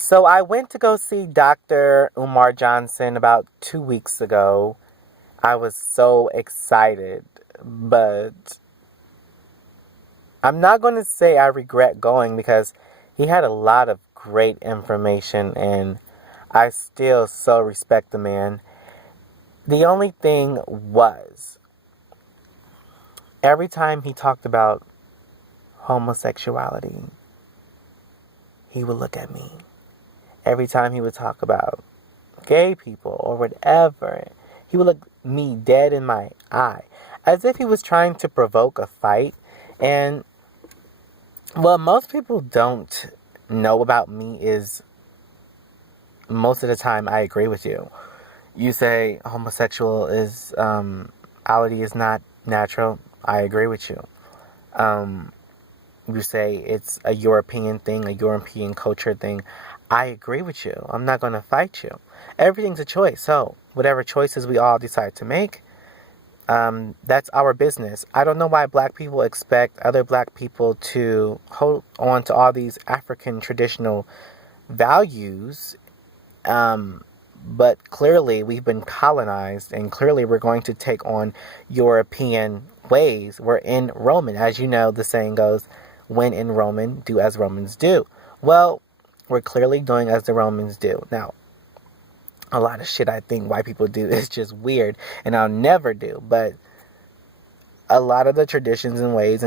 So I went to go see Dr. Umar Johnson about 2 weeks ago. I was so excited, but I'm not going to say I regret going because he had a lot of great information and I still so respect the man. The only thing was, every time he talked about homosexuality, he would look at me. Every time he would talk about gay people or whatever, he would look me dead in my eye, as if he was trying to provoke a fight. And what most people don't know about me is most of the time I agree with you. You say homosexuality is not natural. I agree with you. You say it's a European thing, a European culture thing. I agree with you. I'm not going to fight you. Everything's a choice. So, whatever choices we all decide to make, that's our business. I don't know why black people expect other black people to hold on to all these African traditional values. But clearly we've been colonized and clearly we're going to take on European ways. We're in Roman. As you know, the saying goes, when in Roman, do as Romans do. Well, we're clearly doing as the Romans do. Now, a lot of shit I think white people do is just weird and I'll never do. But a lot of the traditions and ways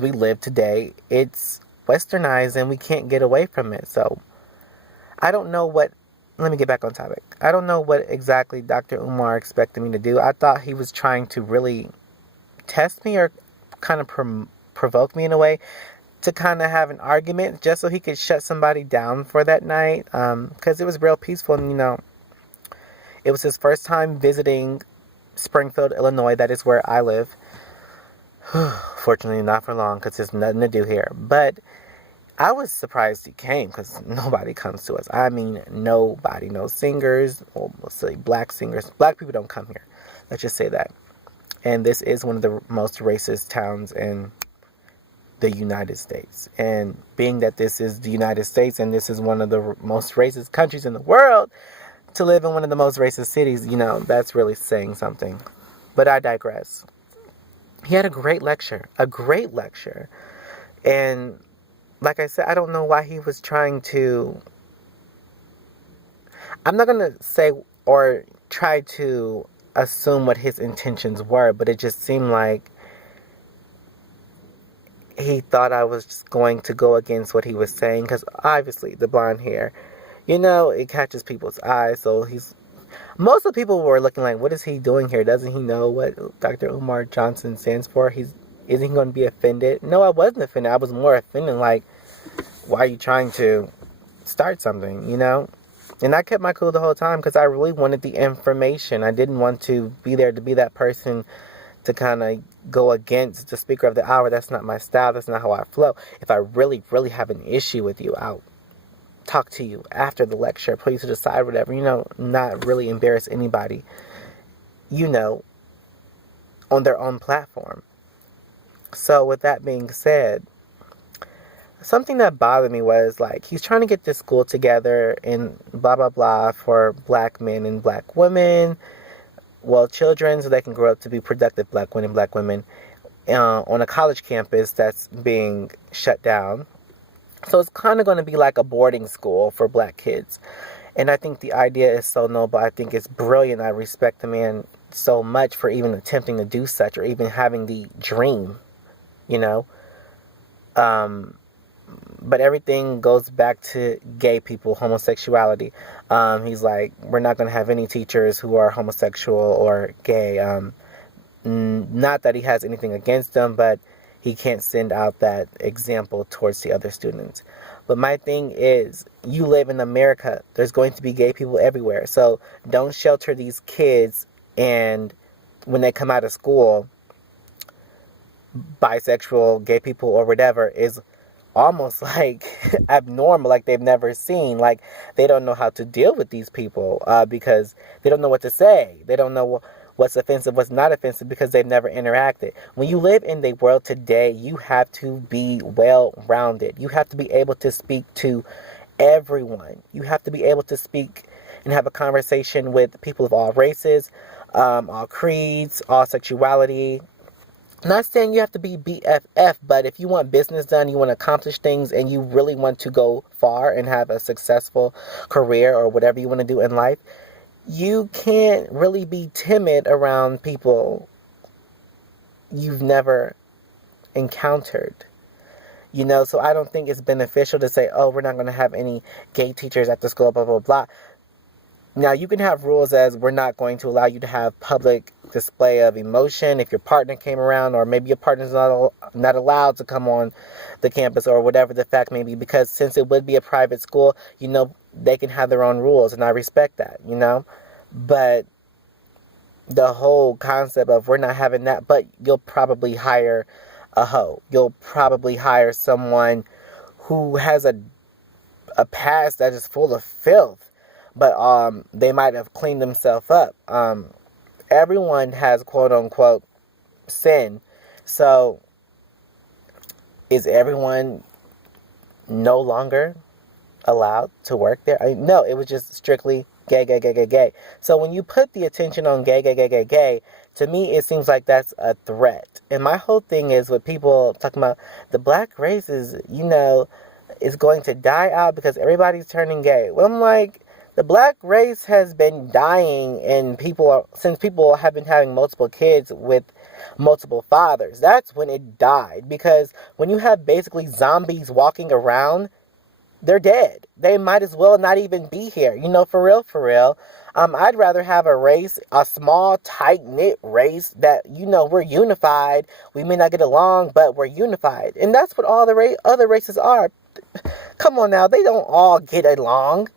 we live today, it's westernized and we can't get away from it. So I don't know what, let me get back on topic. I don't know what exactly Dr. Umar expected me to do. I thought he was trying to really test me or kind of provoke me in a way to kind of have an argument just so he could shut somebody down for that night. Because it was real peaceful and, it was his first time visiting Springfield, Illinois. That is where I live. Fortunately, not for long because there's nothing to do here. But I was surprised he came because nobody comes to us. I mean, nobody. No singers, or mostly black singers. Black people don't come here. Let's just say that. And this is one of the most racist towns in the United States. And being that this is the United States and this is one of the most racist countries in the world, to live in one of the most racist cities, that's really saying something. But I digress. He had a great lecture. And like I said, I don't know why he was trying to... I'm not going to say or try to assume what his intentions were, but it just seemed like he thought I was just going to go against what he was saying, because obviously the blonde hair, it catches people's eyes. So most of the people were looking like, what is he doing here? Doesn't he know what Dr. Umar Johnson stands for? Isn't he going to be offended? No, I wasn't offended. I was more offended, like, why are you trying to start something, And I kept my cool the whole time because I really wanted the information. I didn't want to be there to be that person to kind of go against the speaker of the hour. That's not my style. That's not how I flow. If I really, really have an issue with you, I'll talk to you after the lecture, put you to the side, whatever, not really embarrass anybody, on their own platform. So with that being said, something that bothered me was, like, he's trying to get this school together and blah, blah, blah for black men and black women, children, so they can grow up to be productive black women on a college campus that's being shut down. So it's kind of going to be like a boarding school for black kids. And I think the idea is so noble. I think it's brilliant. I respect the man so much for even attempting to do such or even having the dream, But everything goes back to gay people, homosexuality. He's like, we're not going to have any teachers who are homosexual or gay. Not that he has anything against them, but he can't send out that example towards the other students. But my thing is, you live in America. There's going to be gay people everywhere. So don't shelter these kids, and when they come out of school, bisexual, gay people, or whatever is almost like abnormal, like they've never seen. Like, they don't know how to deal with these people because they don't know what to say. They don't know what's offensive, what's not offensive, because they've never interacted. When you live in the world today, you have to be well-rounded. You have to be able to speak to everyone. You have to be able to speak and have a conversation with people of all races, all creeds, all sexuality. Not saying you have to be BFF, but if you want business done, you want to accomplish things, and you really want to go far and have a successful career or whatever you want to do in life, you can't really be timid around people you've never encountered. So I don't think it's beneficial to say, oh, we're not going to have any gay teachers at the school, blah, blah, blah. Now, you can have rules as we're not going to allow you to have public display of emotion if your partner came around, or maybe your partner's not allowed to come on the campus, or whatever the fact may be, because since it would be a private school, they can have their own rules, and I respect that, But the whole concept of we're not having that, but you'll probably hire a hoe. You'll probably hire someone who has a past that is full of filth, but they might have cleaned themselves up. Everyone has quote unquote sin. So is everyone no longer allowed to work there? No, it was just strictly gay, gay, gay, gay, gay. So when you put the attention on gay, gay, gay, gay, gay, to me it seems like that's a threat. And my whole thing is with people talking about the black race is going to die out because everybody's turning gay. Well, I'm like, the black race has been dying, and since people have been having multiple kids with multiple fathers. That's when it died, because when you have basically zombies walking around, they're dead. They might as well not even be here. For real, for real. I'd rather have a small, tight-knit race that, we're unified. We may not get along, but we're unified. And that's what all the other races are. Come on now, they don't all get along.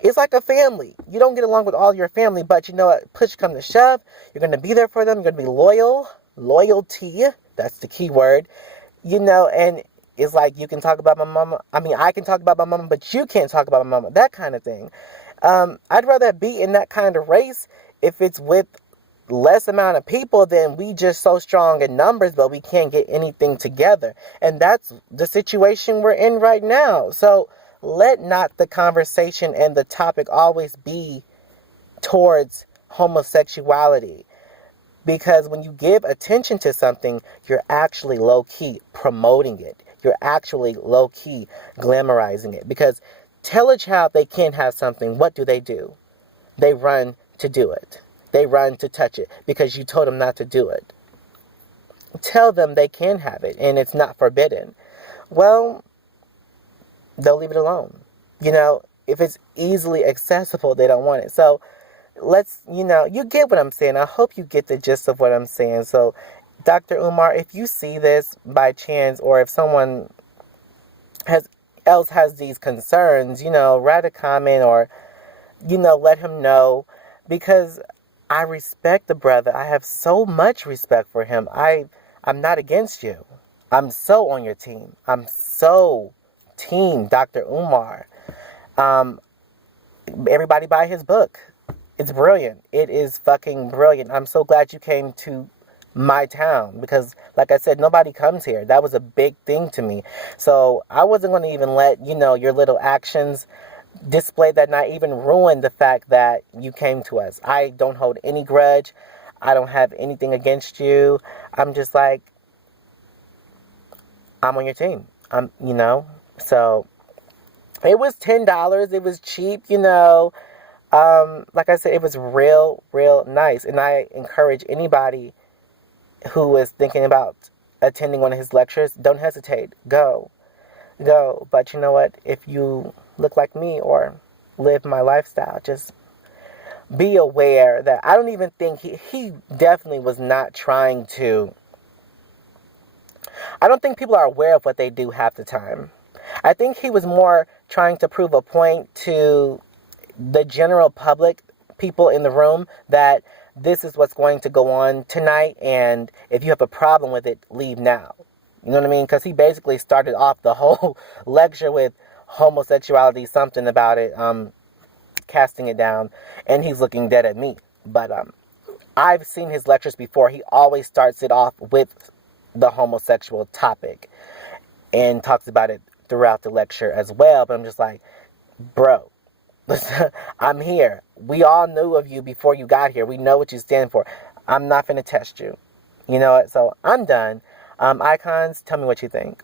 It's like a family. You don't get along with all your family, but push come to shove, you're going to be there for them. You're going to be loyal. Loyalty, that's the key word. And it's like, you can talk about my mama. I can talk about my mama, but you can't talk about my mama. That kind of thing. I'd rather be in that kind of race if it's with less amount of people than we just so strong in numbers, but we can't get anything together. And that's the situation we're in right now. So let not the conversation and the topic always be towards homosexuality. Because when you give attention to something, you're actually low-key promoting it. You're actually low-key glamorizing it. Because tell a child they can't have something, what do? They run to do it. They run to touch it because you told them not to do it. Tell them they can have it and it's not forbidden. Well, they'll leave it alone. If it's easily accessible, they don't want it. So you get what I'm saying. I hope you get the gist of what I'm saying. So, Dr. Umar, if you see this by chance, or if someone else has these concerns, write a comment, or, let him know, because I respect the brother. I have so much respect for him. I'm not against you. I'm so on your team. I'm so team Dr. Umar. Everybody buy his book. It's brilliant. It is fucking brilliant. I'm so glad you came to my town, because like I said, nobody comes here. That was a big thing to me. So I wasn't going to even let, your little actions display that night even ruin the fact that you came to us. I don't hold any grudge. I don't have anything against you. I'm just like, I'm on your team. So it was $10. It was cheap, like I said, it was real, real nice. And I encourage anybody who is thinking about attending one of his lectures, don't hesitate. Go. But you know what? If you look like me or live my lifestyle, just be aware that I don't even think he definitely was not trying to. I don't think people are aware of what they do half the time. I think he was more trying to prove a point to the general public, people in the room, that this is what's going to go on tonight, and if you have a problem with it, leave now. You know what I mean? Because he basically started off the whole lecture with homosexuality, something about it, casting it down, and he's looking dead at me. But I've seen his lectures before. He always starts it off with the homosexual topic and talks about it throughout the lecture as well. But I'm just like, Bro, I'm here. We all knew of you before you got here. We know what you stand for. I'm not going to test you. You know what? So I'm done. Icons, tell me what you think.